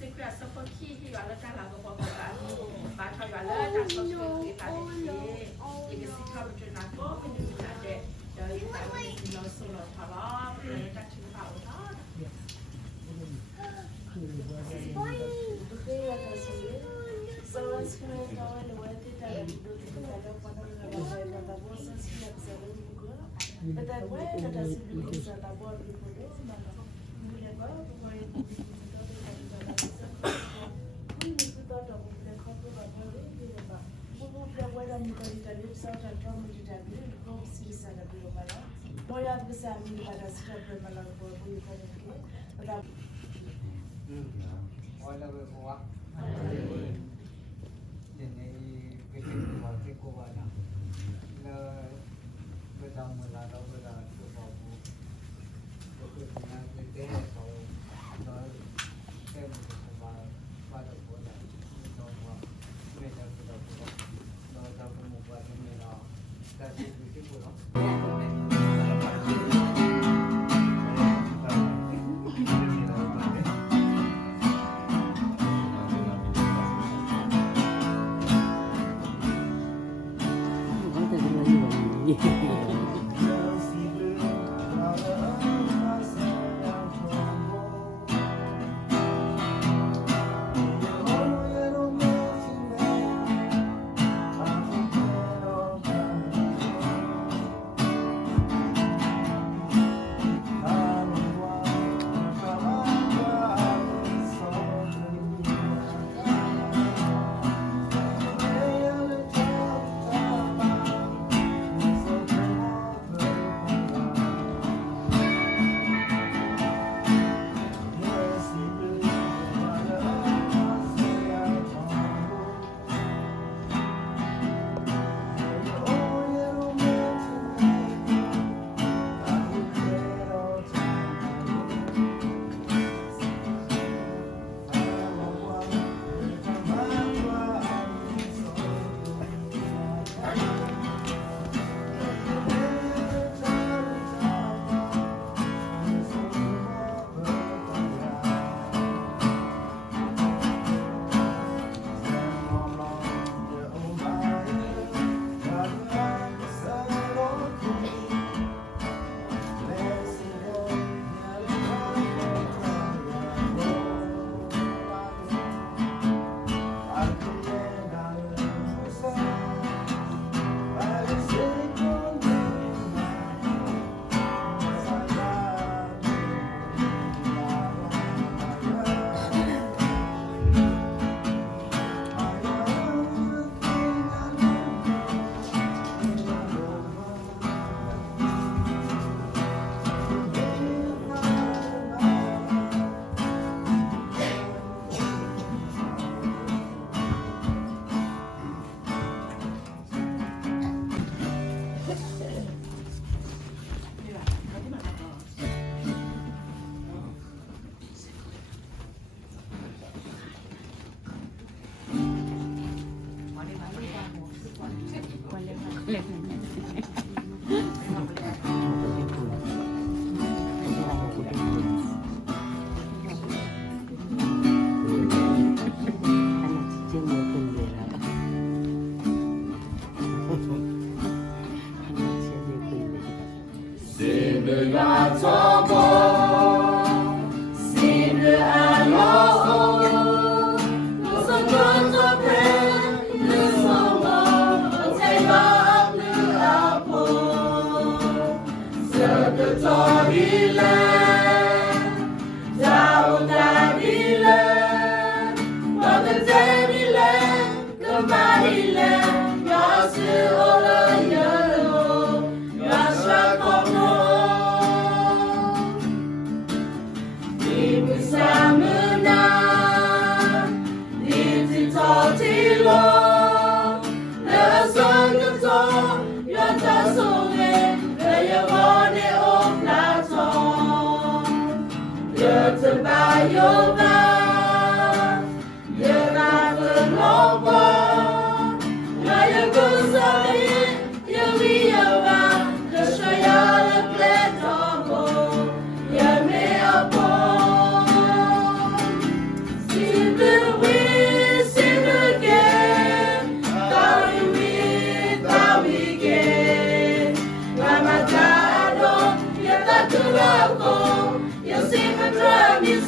secret support key ที่ว่าแล้วจ้าหลังก็บอกว่าบาทว่าแล้วจ้าก็ช่วยตาเด็กอีกสิ่งที่เราจะนัดก็เป็นอยู่นะเด็กเดี๋ยวอีกแต่เราส่งเราทะเลาะเลยจ้าถึงเปล่าเนาะSee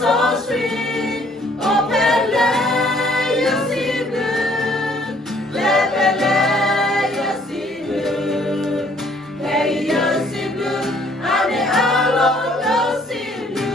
so sweet. Open le, you see blue. Lepele, you see blue. Hey, you see blue. And the alone, you see blue.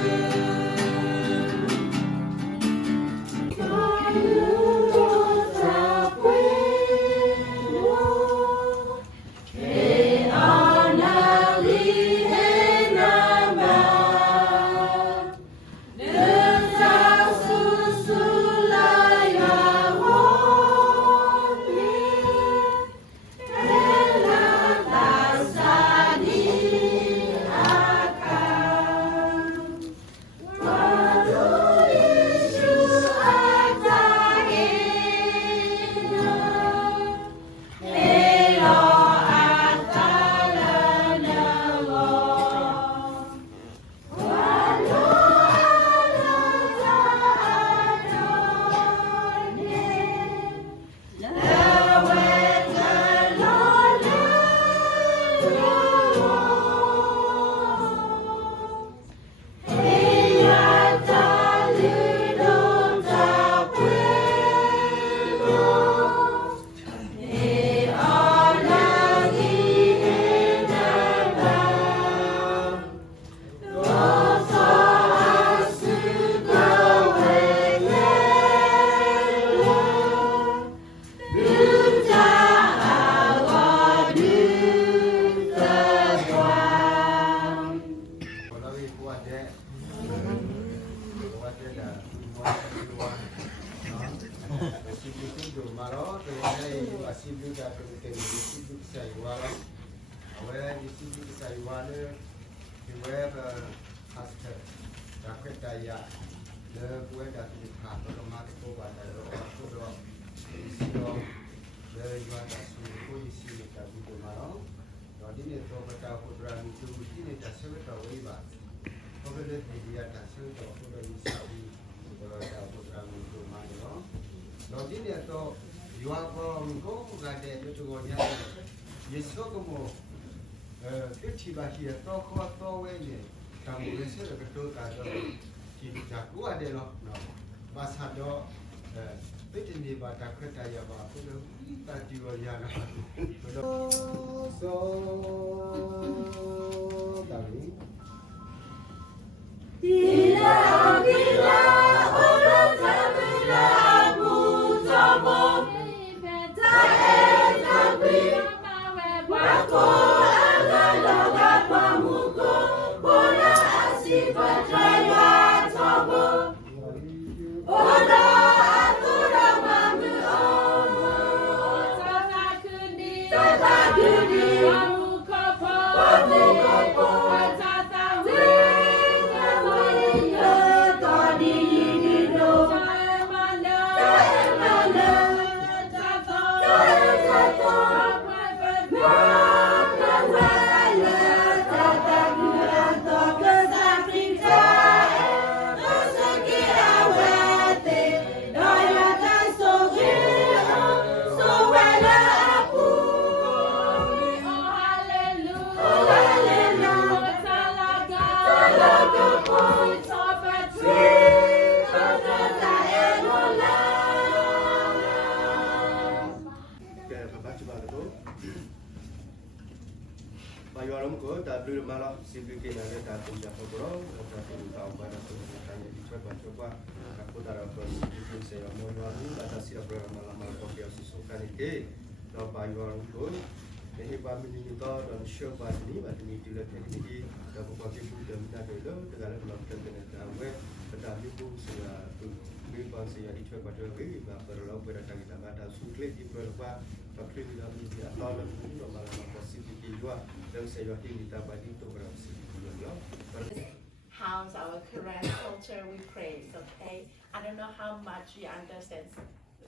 How's our current culture we praise, okay? I don't know how much you understand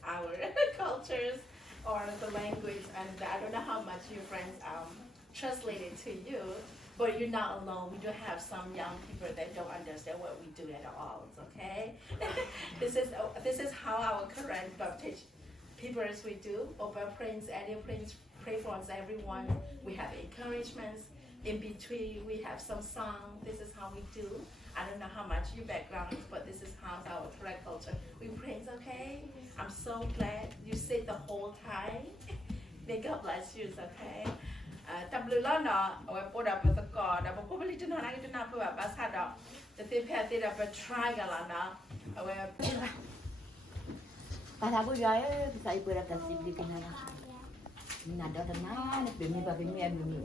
our cultures or the language, and I don't know how much your friends translate it to you, but you're not alone. We do have some young people that don't understand what we do at all, okay? This is how our current Baptist people we do. Open prayers, annual prayers, pray for us, everyone. We have encouragements. In between, we have some song. This is how we do. I don't know how much your background is, but this is how our Thai culture. We praise, okay? I'm so glad you said the whole time. May God bless you, okay? จำลือแล้วเนาะเอาไว้ปวดแบบตะกอนแต่พอไม่ได้จะนอนอะไรจะนอนเพื่อแบบภาษาดอกจะเตะแพ้เตะแบบไป try กันแล้วเนาะเอาไว้ Para aku ya saya beradaptasi di kana. Nada tenang, bumi babi bumi.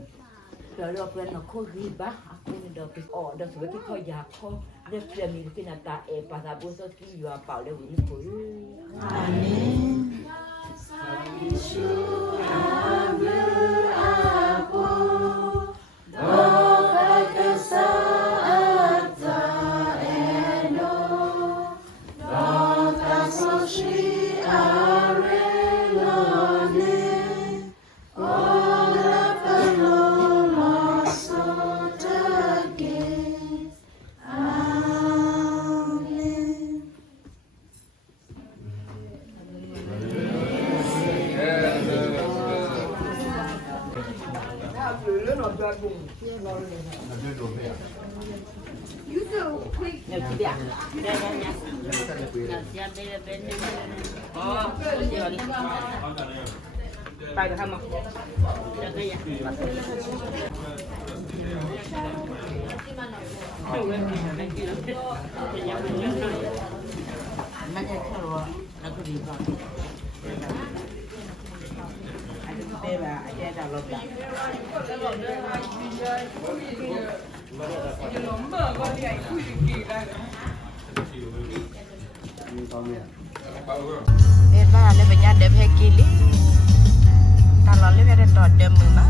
Kalau pun aku riba, aku ni dah pergi. Oh, dah sebab kau ya kau dia pergi mungkin ada pada buso ki you apa le ini pun. Amin. Tay được không? Được đây ạ. Mấy cái khâu nó có gì không? Anh đây là anh đây là lột lại. Lihat mana le banyak dep hekili. Kalau le ada tot dem mah.